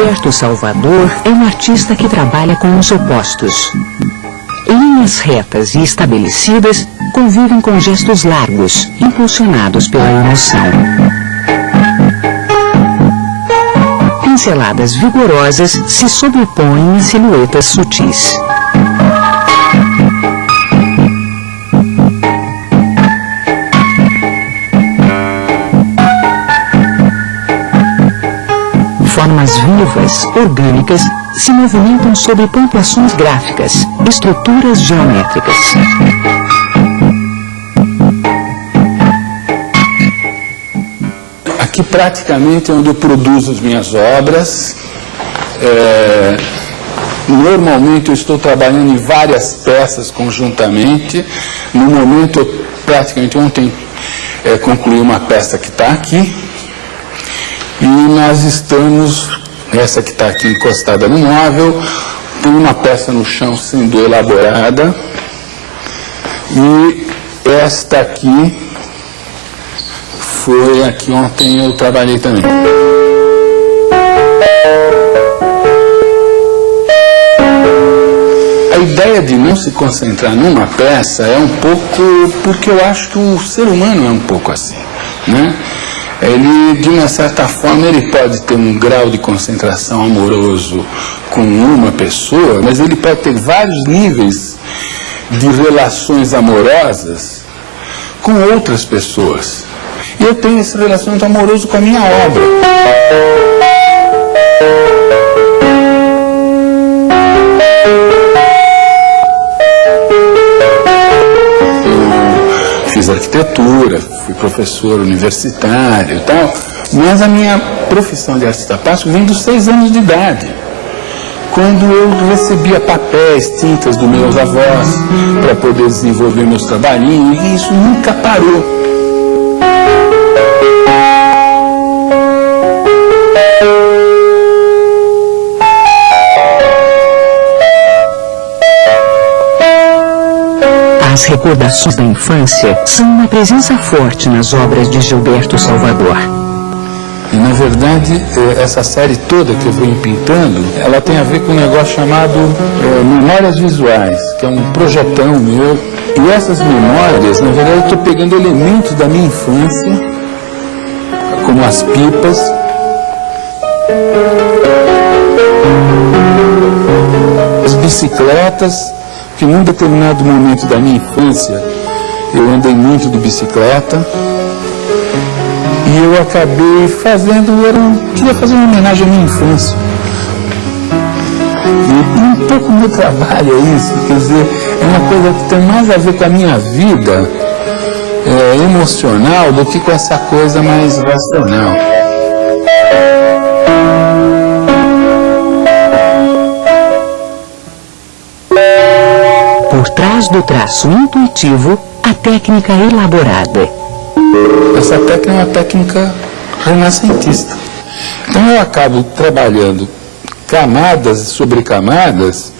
Gilberto Salvador é um artista que trabalha com os opostos. Linhas retas e estabelecidas convivem com gestos largos, impulsionados pela emoção. Pinceladas vigorosas se sobrepõem em silhuetas sutis. Formas vivas, orgânicas, se movimentam sobre pontuações gráficas, estruturas geométricas. Aqui praticamente é onde eu produzo as minhas obras. Normalmente eu estou trabalhando em várias peças conjuntamente. No momento, praticamente ontem, concluí uma peça que está aqui. E nós estamos, essa que está aqui encostada no móvel, tem uma peça no chão sendo elaborada. E esta aqui foi aqui ontem eu trabalhei também. A ideia de não se concentrar numa peça é um pouco porque eu acho que o ser humano é um pouco assim, né? Ele, de uma certa forma, ele pode ter um grau de concentração amoroso com uma pessoa, mas ele pode ter vários níveis de relações amorosas com outras pessoas. E eu tenho esse relacionamento amoroso com a minha obra. Fiz arquitetura, fui professor universitário e tal, mas a minha profissão de artista plástico vem dos 6 anos de idade, quando eu recebia papéis, tintas dos meus avós para poder desenvolver meus trabalhinhos, e isso nunca parou. As recordações da infância são uma presença forte nas obras de Gilberto Salvador. E, na verdade, essa série toda que eu vou pintando, ela tem a ver com um negócio chamado Memórias Visuais, que é um projetão meu. E essas memórias, na verdade, eu estou pegando elementos da minha infância, como as pipas, as bicicletas, que num determinado momento da minha infância eu andei muito de bicicleta e eu acabei queria fazer uma homenagem à minha infância. E um pouco o meu trabalho é isso, quer dizer, é uma coisa que tem mais a ver com a minha vida emocional do que com essa coisa mais racional. Por trás do traço intuitivo, a técnica elaborada. Essa técnica é uma técnica renascentista. Então eu acabo trabalhando camadas sobre camadas,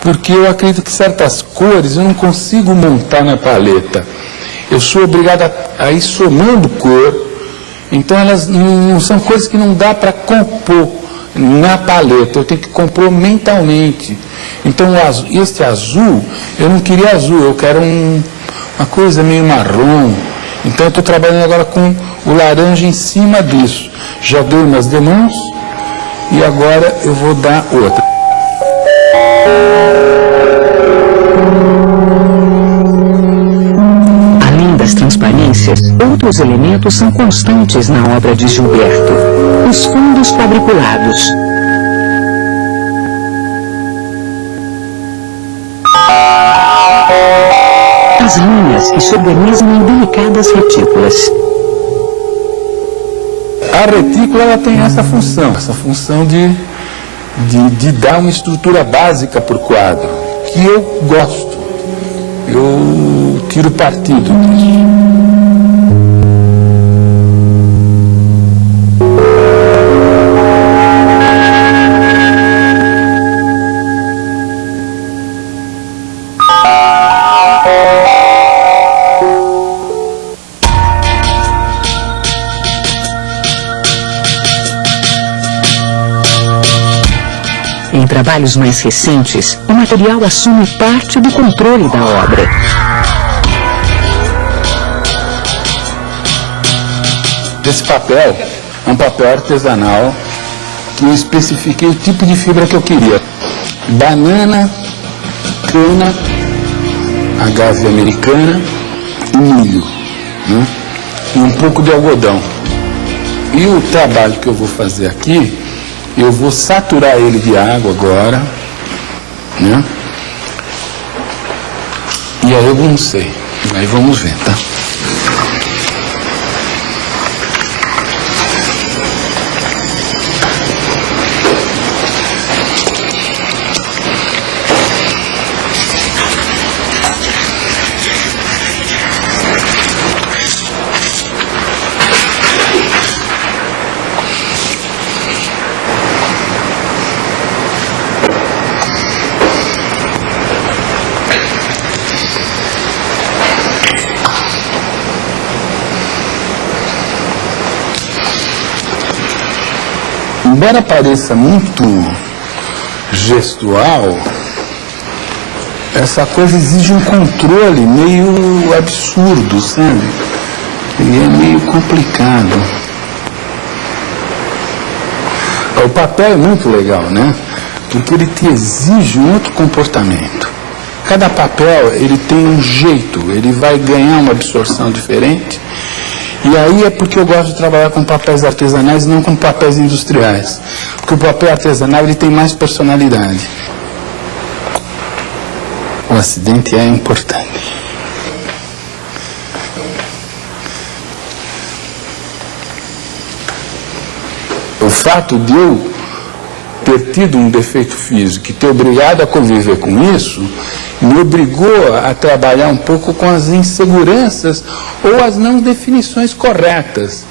porque eu acredito que certas cores eu não consigo montar na paleta. Eu sou obrigado a ir somando cor, então elas não são coisas que não dá para compor na paleta, eu tenho que compor mentalmente. Então este azul, eu não queria azul, eu quero uma coisa meio marrom. Então eu estou trabalhando agora com o laranja em cima disso. Já dei umas demãos e agora eu vou dar outra. Além das transparências, outros elementos são constantes na obra de Gilberto. Os fundos quadriculados. As linhas que se organizam em delicadas retículas. A retícula ela tem essa função de dar uma estrutura básica para o quadro, que eu gosto, eu tiro partido disso. trabalhos mais recentes, o material assume parte do controle da obra. Esse papel é um papel artesanal que eu especifiquei o tipo de fibra que eu queria. Banana, cana, agave americana e milho, né? E um pouco de algodão. E o trabalho que eu vou fazer aqui, eu vou saturar ele de água agora, né? E aí eu não sei, aí vamos ver, tá? Embora pareça muito gestual, essa coisa exige um controle meio absurdo, sabe? E é meio complicado. O papel é muito legal, né? Porque ele te exige um outro comportamento. Cada papel, ele tem um jeito, ele vai ganhar uma absorção diferente. E aí é porque eu gosto de trabalhar com papéis artesanais e não com papéis industriais. Porque o papel artesanal ele tem mais personalidade. O acidente é importante. O fato de eu ter tido um defeito físico e ter obrigado a conviver com isso, me obrigou a trabalhar um pouco com as inseguranças ou as não definições corretas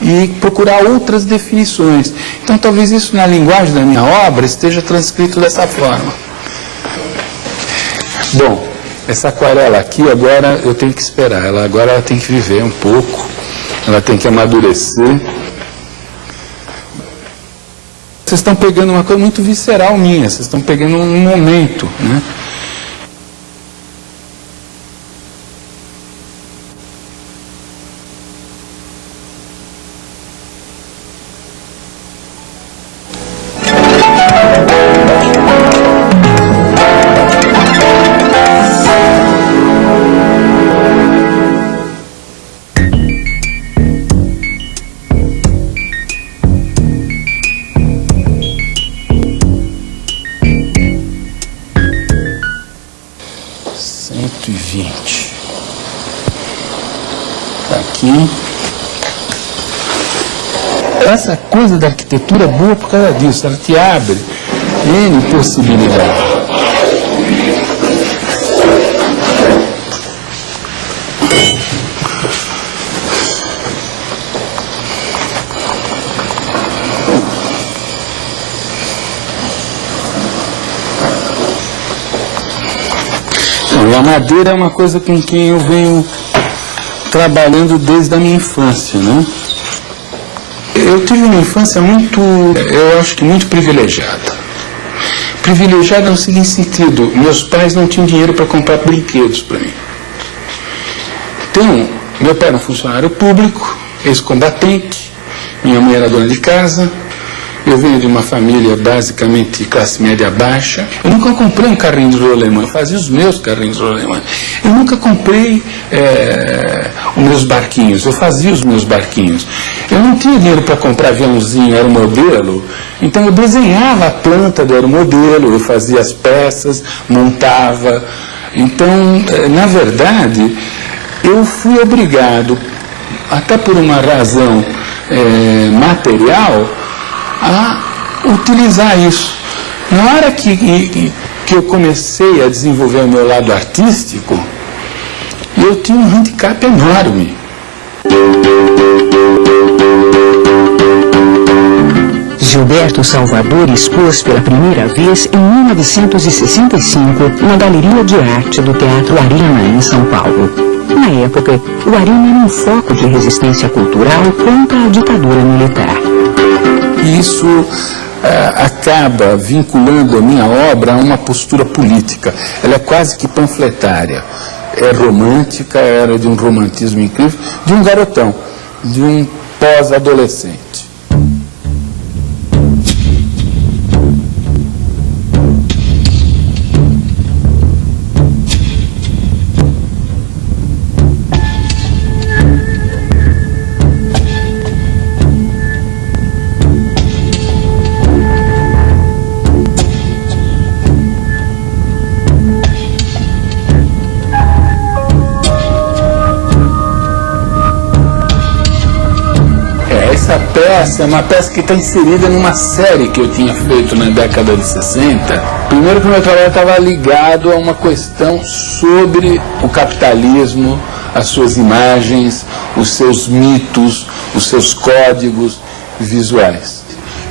e procurar outras definições. Então talvez isso na linguagem da minha obra esteja transcrito dessa forma. Bom, essa aquarela aqui agora eu tenho que esperar, agora ela tem que viver um pouco, ela tem que amadurecer. Vocês estão pegando uma coisa muito visceral minha, vocês estão pegando um momento, né? Aqui. Essa coisa da arquitetura é boa por causa disso, ela te abre N possibilidades. E a madeira é uma coisa com quem eu venho trabalhando desde a minha infância, né? Eu tive uma infância muito, eu acho que muito privilegiada. Privilegiada no seguinte sentido, meus pais não tinham dinheiro para comprar brinquedos para mim. Então, meu pai era um funcionário público, ex-combatente, minha mãe era dona de casa. Eu venho de uma família basicamente classe média baixa. Eu nunca comprei um carrinho de rolemã, eu fazia os meus carrinhos de rolemã. Eu nunca comprei os meus barquinhos, eu fazia os meus barquinhos. Eu não tinha dinheiro para comprar aviãozinho, aeromodelo, então eu desenhava a planta do aeromodelo, eu fazia as peças, montava. Então, na verdade, eu fui obrigado, até por uma razão material, a utilizar isso. Na hora que eu comecei a desenvolver o meu lado artístico, eu tinha um handicap enorme. Gilberto Salvador expôs pela primeira vez em 1965 na Galeria de Arte do Teatro Arena, em São Paulo. Na época, o Arena era um foco de resistência cultural contra a ditadura militar. E isso acaba vinculando a minha obra a uma postura política. Ela é quase que panfletária. É romântica, era de um romantismo incrível, de um garotão, de um pós-adolescente. Essa peça é uma peça que está inserida numa série que eu tinha feito na década de 60. Primeiro que o meu trabalho estava ligado a uma questão sobre o capitalismo, as suas imagens, os seus mitos, os seus códigos visuais.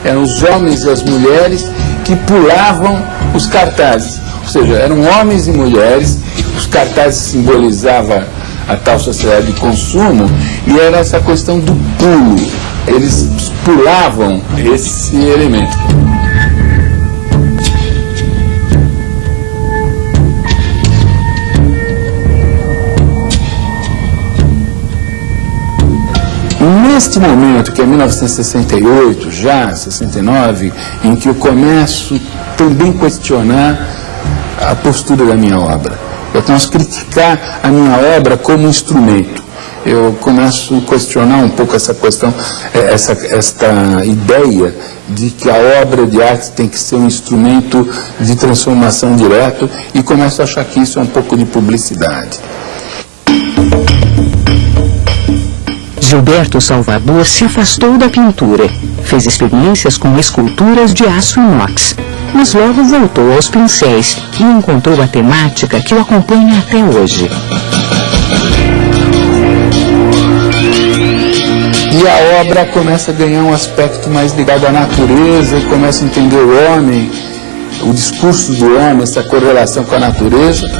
Eram os homens e as mulheres que pulavam os cartazes. Ou seja, eram homens e mulheres, os cartazes simbolizavam a tal sociedade de consumo, e era essa questão do pulo. Eles pulavam esse elemento. Neste momento, que é 1968, já 69, em que eu começo também a questionar a postura da minha obra. Eu começo a criticar a minha obra como instrumento. Eu começo a questionar um pouco essa questão, esta ideia de que a obra de arte tem que ser um instrumento de transformação direto, e começo a achar que isso é um pouco de publicidade. Gilberto Salvador se afastou da pintura, fez experiências com esculturas de aço inox, mas logo voltou aos pincéis e encontrou a temática que o acompanha até hoje. E a obra começa a ganhar um aspecto mais ligado à natureza, e começa a entender o homem, o discurso do homem, essa correlação com a natureza.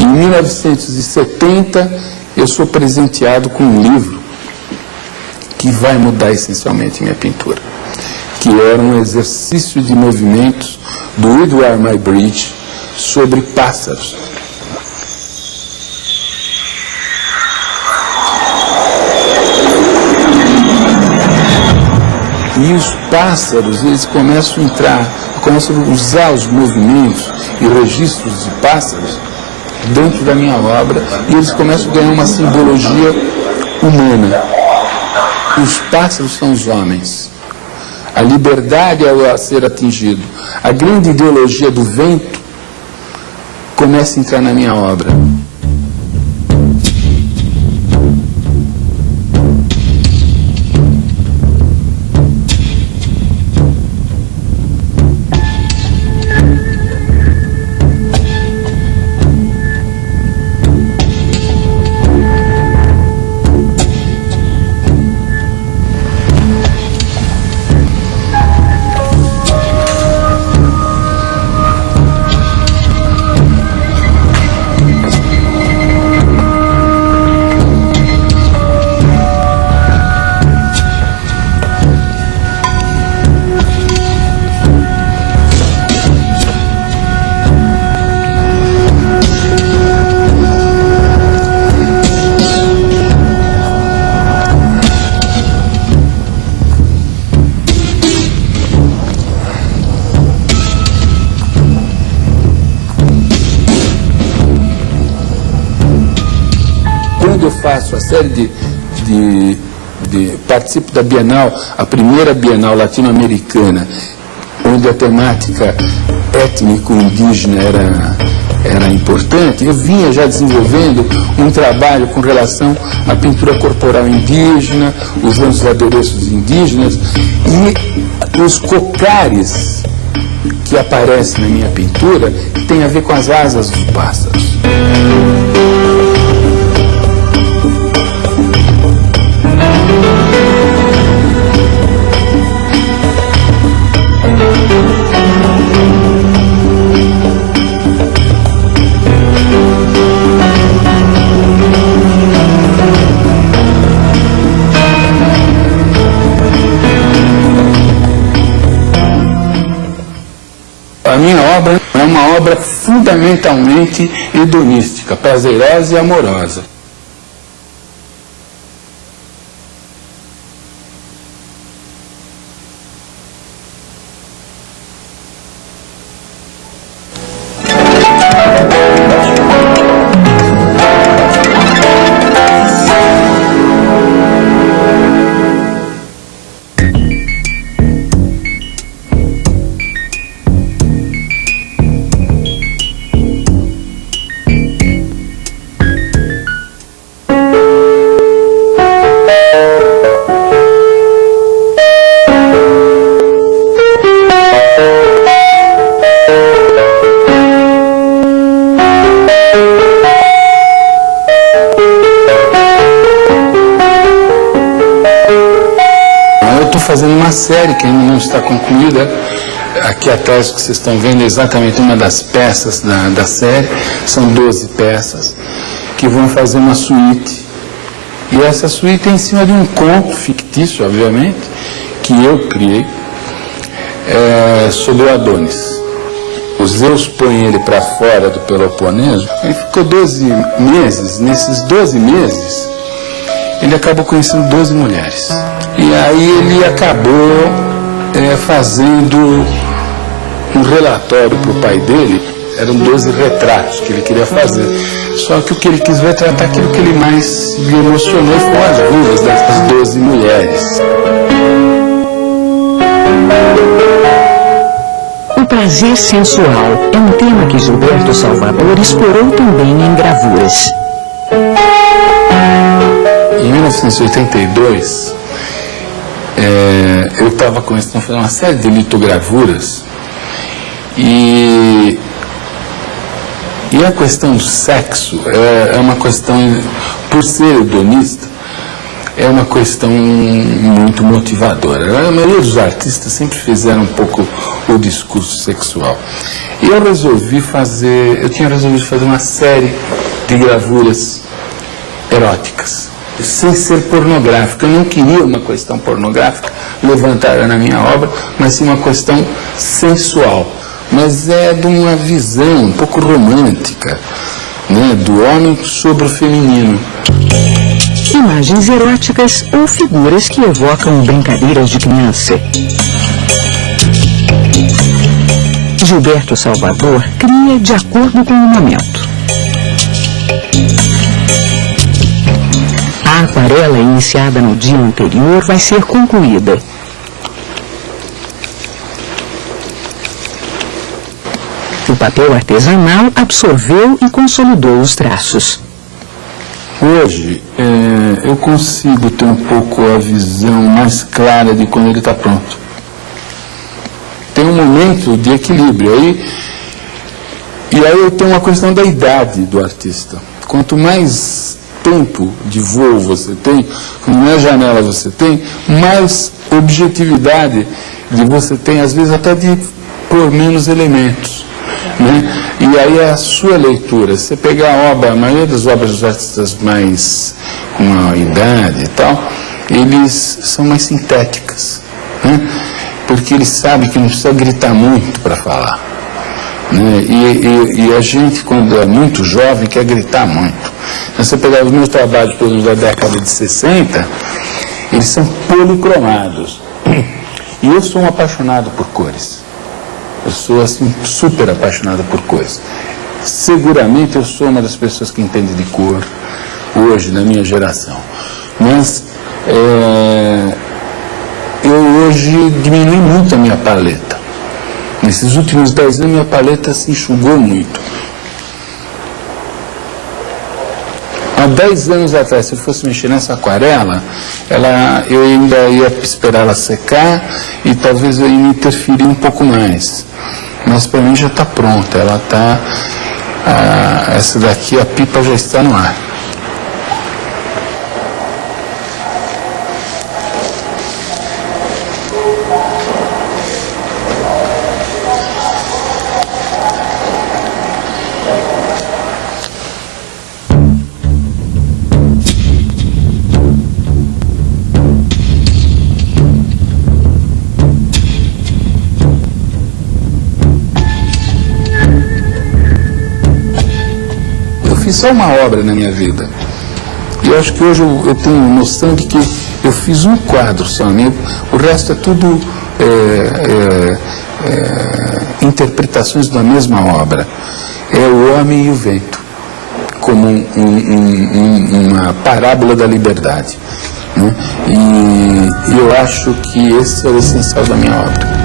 Em 1970, eu sou presenteado com um livro que vai mudar essencialmente minha pintura, que era um exercício de movimentos do Edward Muybridge sobre pássaros. E os pássaros, eles começam a entrar, começam a usar os movimentos e registros de pássaros dentro da minha obra, e eles começam a ganhar uma simbologia humana. Os pássaros são os homens. A liberdade é a ser atingido. A grande ideologia do vento começa a entrar na minha obra. Quando eu faço a série participo da Bienal, a primeira Bienal latino-americana, onde a temática étnico-indígena era importante, eu vinha já desenvolvendo um trabalho com relação à pintura corporal indígena, usando os adereços indígenas, e os cocares que aparecem na minha pintura têm a ver com as asas dos pássaros. minha obra é uma obra fundamentalmente hedonística, prazerosa e amorosa. Fazendo uma série que ainda não está concluída. Aqui atrás que vocês estão vendo é exatamente uma das peças da série. São 12 peças que vão fazer uma suíte. E essa suíte é em cima de um conto fictício, obviamente, que eu criei, sobre o Adonis. Os Zeus põem ele para fora do Peloponeso. Ele ficou 12 meses. Nesses 12 meses, ele acabou conhecendo 12 mulheres. E aí ele acabou fazendo um relatório para o pai dele. Eram 12 retratos que ele queria fazer. Só que o que ele quis retratar, aquilo que ele mais lhe emocionou foram as ruas dessas 12 mulheres. O prazer sensual é um tema que Gilberto Salvador explorou também em gravuras. Em 1982, eu estava começando a fazer uma série de litogravuras e a questão do sexo é uma questão, por ser hedonista, é uma questão muito motivadora. A maioria dos artistas sempre fizeram um pouco o discurso sexual. E eu tinha resolvido fazer uma série de gravuras eróticas, sem ser pornográfica. Eu não queria uma questão pornográfica levantada na minha obra, mas sim uma questão sensual. Mas é de uma visão um pouco romântica, né, do homem sobre o feminino. Imagens eróticas ou figuras que evocam brincadeiras de criança. Gilberto Salvador cria de acordo com o momento. A aquarela iniciada no dia anterior vai ser concluída. O papel artesanal absorveu e consolidou os traços. Hoje, eu consigo ter um pouco a visão mais clara de quando ele está pronto. Tem um momento de equilíbrio aí, e aí eu tenho uma questão da idade do artista. Quanto mais tempo de voo você tem, quanto mais janela você tem, mais objetividade de você tem, às vezes até de pôr menos elementos, né? E aí é a sua leitura. Se você pegar a obra, a maioria das obras dos artistas mais com uma idade e tal, eles são mais sintéticas, né? Porque eles sabem que não precisa gritar muito para falar, né? E a gente, quando é muito jovem, quer gritar muito. Então, se você pegar os meus trabalhos, por exemplo, da década de 60, eles são policromados. E eu sou um apaixonado por cores. Eu sou, assim, super apaixonado por cores. Seguramente eu sou uma das pessoas que entende de cor hoje, na minha geração. Mas eu hoje diminui muito a minha paleta. Nesses últimos 10 anos, minha paleta se enxugou muito. Há 10 anos atrás, se eu fosse mexer nessa aquarela, eu ainda ia esperar ela secar e talvez eu ia me interferir um pouco mais. Mas para mim já está pronta, ela está... essa daqui, a pipa já está no ar. só uma obra na minha vida. E eu acho que hoje eu tenho noção de que eu fiz um quadro só, né? O resto é tudo interpretações da mesma obra. É o homem e o vento, como uma parábola da liberdade, né? E eu acho que esse é o essencial da minha obra.